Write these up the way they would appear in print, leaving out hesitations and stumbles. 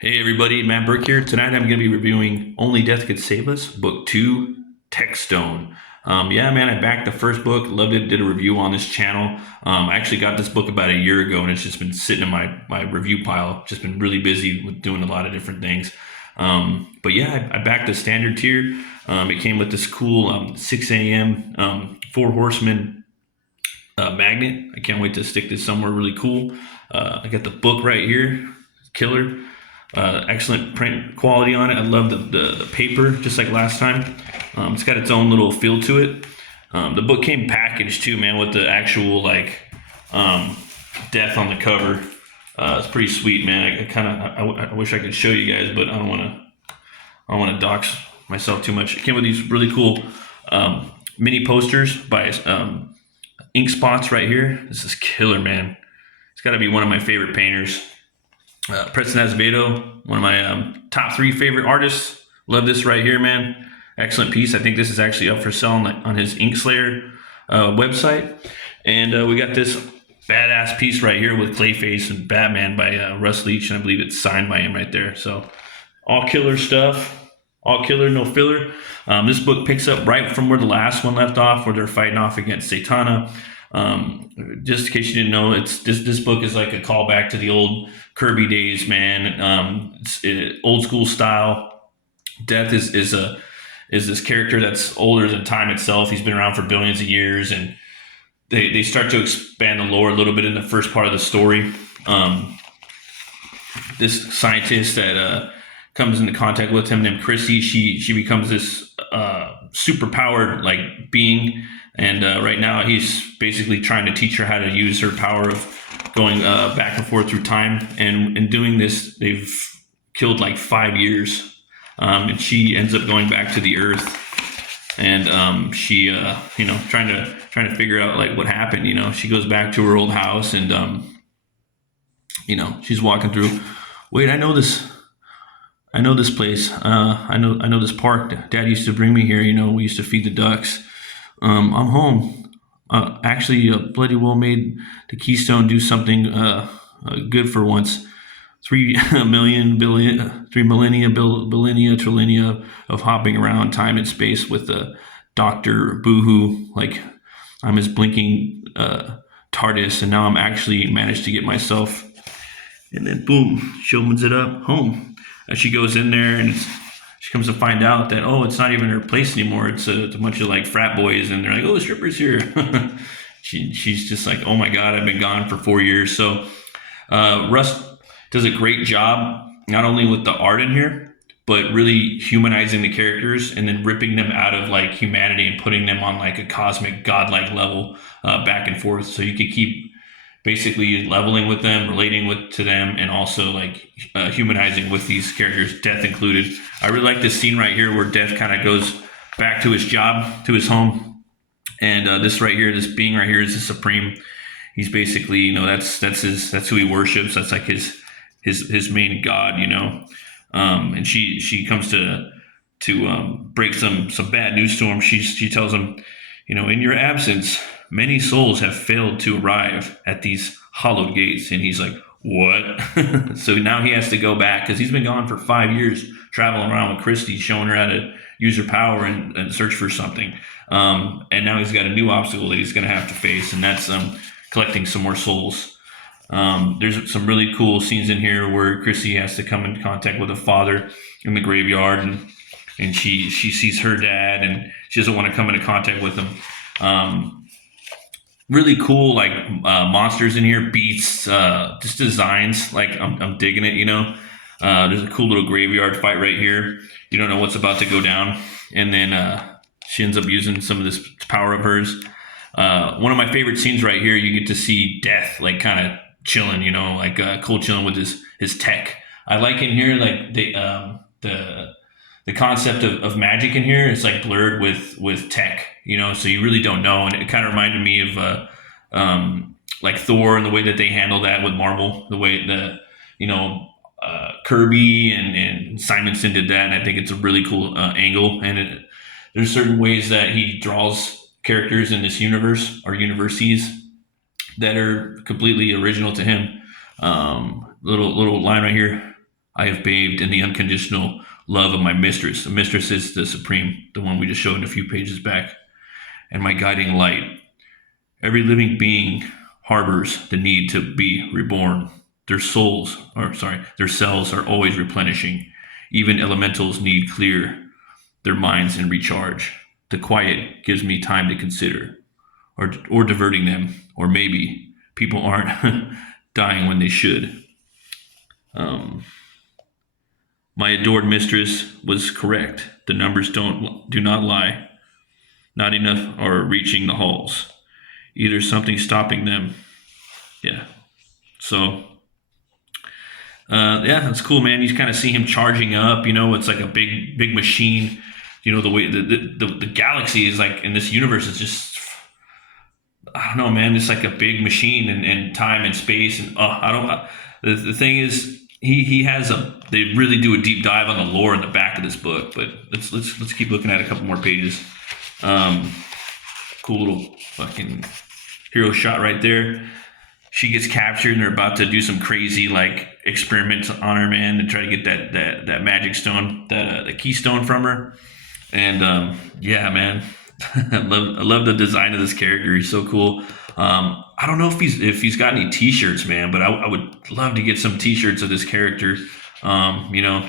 Hey everybody, Matt Burke here. Tonight I'm going to be reviewing Only Death Could Save Us, Book 2, Techstone. Yeah, man, I backed the first book, loved it, did a review on this channel. I actually got this book about a year ago and it's just been sitting in my review pile. Just been really busy with doing a lot of different things. But yeah, I backed the standard tier. It came with this cool 6 a.m. Four Horsemen magnet. I can't wait to stick this somewhere really cool. I got the book right here, killer. Excellent print quality on it. I love the paper, just like last time. It's got its own little feel to it. The book came packaged too, man, with the actual death on the cover. It's pretty sweet, man. I wish I could show you guys, but I don't want to dox myself too much. It came with these really cool mini posters by ink spots right here. This is killer, man. It's got to be one of my favorite painters. Preston Azevedo, one of my top 3 favorite artists. Love this right here, man. Excellent piece. I think this is actually up for sale on his Inkslayer website. And we got this badass piece right here with Clayface and Batman by Russ Leach, and I believe it's signed by him right there. So all killer stuff. All killer, no filler. This book picks up right from where the last one left off, where they're fighting off against Satana. Just in case you didn't know, this book is like a callback to the old Kirby days, man. Old school style. Death is this character that's older than time itself. He's been around for billions of years, and they start to expand the lore a little bit in the first part of the story. This scientist that comes into contact with him named Chrissy, she becomes this super powered like being. And right now, he's basically trying to teach her how to use her power of going back and forth through time. And in doing this, they've killed like 5 years. And she ends up going back to the Earth, and she, trying to figure out like what happened. She goes back to her old house, and she's walking through. Wait, I know this. I know this place. I know this park. Dad used to bring me here. We used to feed the ducks. I'm home. Actually, bloody well made the Keystone do something good for once. 3 millennia, trillinia of hopping around time and space with Doctor Boohoo. Like I'm his blinking TARDIS, and now I'm actually managed to get myself. And then boom, she opens it up. Home. She goes in there and she comes to find out that, oh, it's not even her place anymore. It's a bunch of like frat boys, and they're like, oh, the stripper's here. She's just like, oh my God, I've been gone for 4 years. So Russ does a great job, not only with the art in here, but really humanizing the characters and then ripping them out of like humanity and putting them on like a cosmic godlike level back and forth. So you could keep basically leveling with them, relating to them, and also like humanizing with these characters, Death included. I really like this scene right here where Death kind of goes back to his job, to his home, and this right here, this being right here, is the Supreme. He's basically, that's who he worships. That's like his main god, and she comes to break some bad news to him. She tells him, in your absence, many souls have failed to arrive at these hallowed gates. And he's like, what? So now he has to go back because he's been gone for 5 years, traveling around with Christy, showing her how to use her power and search for something. And now he's got a new obstacle that he's going to have to face, and that's collecting some more souls. There's some really cool scenes in here where Chrissy has to come in contact with a father in the graveyard, and she sees her dad, and she doesn't want to come into contact with him. Really cool, like monsters in here, beats, just designs. Like I'm digging it. There's a cool little graveyard fight right here. You don't know what's about to go down, and then she ends up using some of this power of hers. One of my favorite scenes right here, you get to see Death like kind of chilling, like cool chilling with his tech. I like in here like the concept of magic in here is like blurred with tech, so you really don't know. And it kind of reminded me of like Thor and the way that they handle that with Marvel, the way Kirby and Simonson did that. And I think it's a really cool angle. And there's certain ways that he draws characters in this universe or universes that are completely original to him. Little line right here. I have bathed in the unconditional love of my mistress. The mistress is the supreme, the one we just showed a few pages back, and my guiding light. Every living being harbors the need to be reborn. Their cells are always replenishing. Even elementals need clear their minds and recharge. The quiet gives me time to consider, or diverting them, or maybe people aren't dying when they should. Um, my adored mistress was correct. The numbers do not lie. Not enough are reaching the halls. Either something stopping them. Yeah. So yeah, that's cool, man. You kind of see him charging up. It's like a big machine. The way the galaxy is like in this universe is just, I don't know, man. It's like a big machine and time and space and I don't. The thing is, he has they really do a deep dive on the lore in the back of this book. But let's keep looking at a couple more pages. Cool little fucking hero shot right there. She gets captured and they're about to do some crazy like experiments on her, man, and try to get that magic stone, the keystone from her. And yeah, man, I love the design of this character. He's so cool. I don't know if he's got any T-shirts, man, but I would love to get some T-shirts of this character.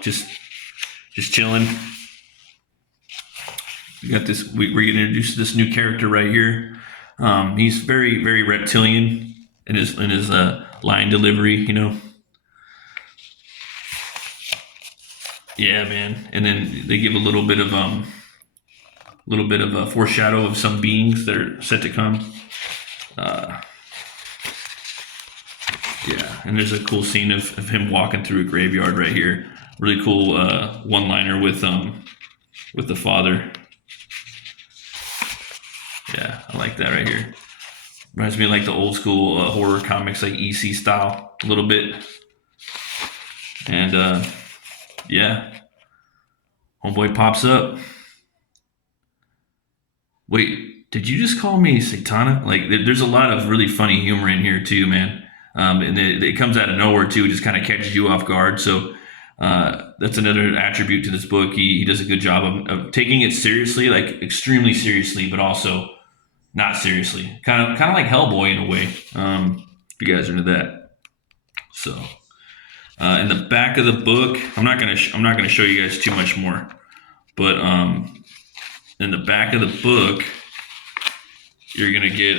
Just chilling. We got this. We're gonna introduce this new character right here. He's very very reptilian in his line delivery. Yeah, man. And then they give a little bit of a foreshadow of some beings that are set to come. Yeah, and there's a cool scene of him walking through a graveyard right here. Really cool one-liner with the father. Yeah, I like that right here. Reminds me of like the old school horror comics, like EC style, a little bit. And yeah, homeboy pops up. Wait, did you just call me Satana? Like, there's a lot of really funny humor in here too, man. And it comes out of nowhere too. It just kind of catches you off guard. So that's another attribute to this book. He does a good job of taking it seriously, like extremely seriously, but also not seriously. Kind of like Hellboy in a way. If you guys are into that. So in the back of the book, I'm not gonna show you guys too much more, but in the back of the book, you're gonna get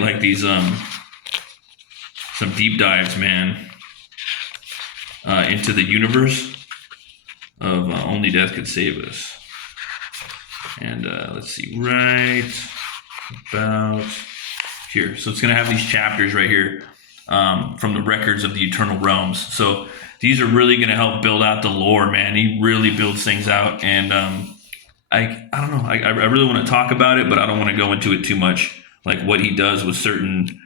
like these some deep dives, man, into the universe of Only Death Could Save Us. And let's see, right about here. So it's gonna have these chapters right here from the records of the Eternal Realms. So these are really gonna help build out the lore, man. He really builds things out, and I don't know. I really want to talk about it, but I don't want to go into it too much. Like what he does with certain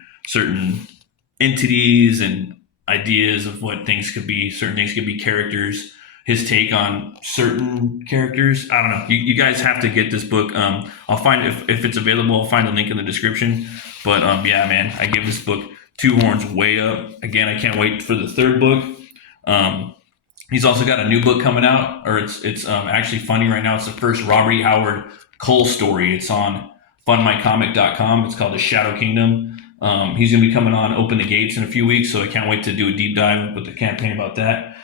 entities and ideas of what things could be. Certain things could be characters. His take on certain characters. I don't know. You guys have to get this book. I'll find if it's available. I'll find a link in the description. But yeah, man, I give this book 2 horns way up. Again, I can't wait for the 3rd book. He's also got a new book coming out, or it's actually funny right now. It's the first Robert E. Howard Cole story. It's on fundmycomic.com. It's called The Shadow Kingdom. He's going to be coming on Open the Gates in a few weeks, so I can't wait to do a deep dive with the campaign about that.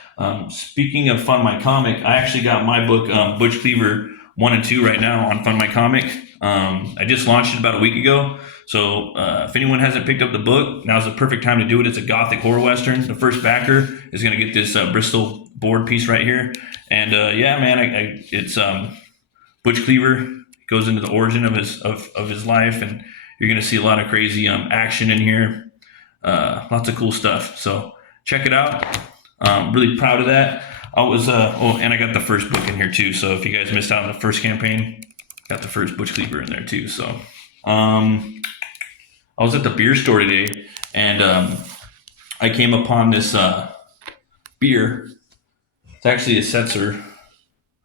Speaking of Fund My Comic, I actually got my book, Butch Cleaver 1 and 2 right now on Fund My Comic. I just launched it about a week ago, so if anyone hasn't picked up the book, now's the perfect time to do it. It's a gothic horror western. The first backer is going to get this Bristol board piece right here. And yeah, man, it's Butch Cleaver goes into the origin of his life, and you're going to see a lot of crazy action in here. Lots of cool stuff. So check it out. Really proud of that. I was and I got the first book in here too. So if you guys missed out on the first campaign, got the first Butch Cleaver in there too. So I was at the beer store today, and I came upon this beer. It's actually a Setzer,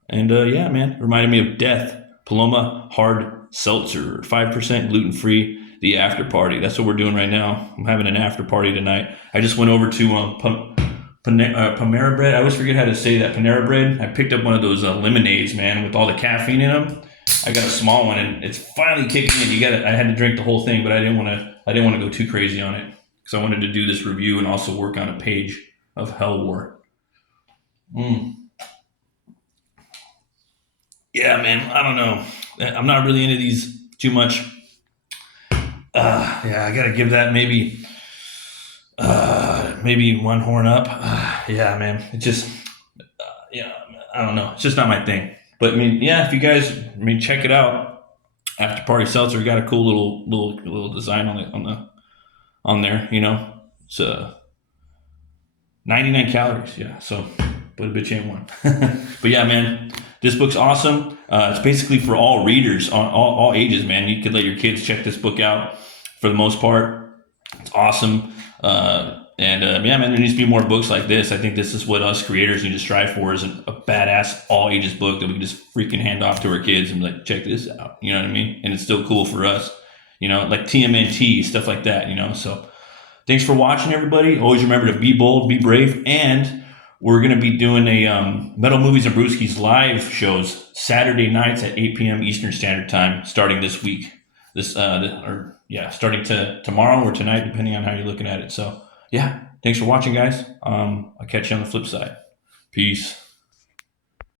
and yeah, man, reminded me of Death Paloma Hard Seltzer, 5% gluten free. the after party. That's what we're doing right now. I'm having an after party tonight. I just went over to Panera Bread. I always forget how to say that. Panera Bread. I picked up one of those lemonades, man, with all the caffeine in them. I got a small one, and it's finally kicking in. You got I had to drink the whole thing, but I didn't want to. I didn't want to go too crazy on it because I wanted to do this review and also work on a page of Hell War. Mm. Yeah, man. I don't know. I'm not really into these too much. Yeah, I gotta give that maybe one horn up. Yeah, man. It just yeah, I don't know. It's just not my thing. But I mean, yeah, if you guys, I mean, check it out. After Party Seltzer got a cool little design on there. You know, it's 99 calories. Yeah, so put a bitch in one. But yeah, man, this book's awesome. It's basically for all readers, all ages, man. You could let your kids check this book out. For the most part, it's awesome. Yeah, man, there needs to be more books like this. I think this is what us creators need to strive for: is a badass all ages book that we can just freaking hand off to our kids and be like, check this out. You know what I mean? And it's still cool for us. You know, like TMNT stuff like that. You know, so thanks for watching, everybody. Always remember to be bold, be brave, and we're going to be doing a Metal Movies and Brewskis live shows Saturday nights at 8 p.m. Eastern Standard Time, starting this week. Starting to tomorrow or tonight, depending on how you're looking at it. So, yeah, thanks for watching, guys. I'll catch you on the flip side. Peace.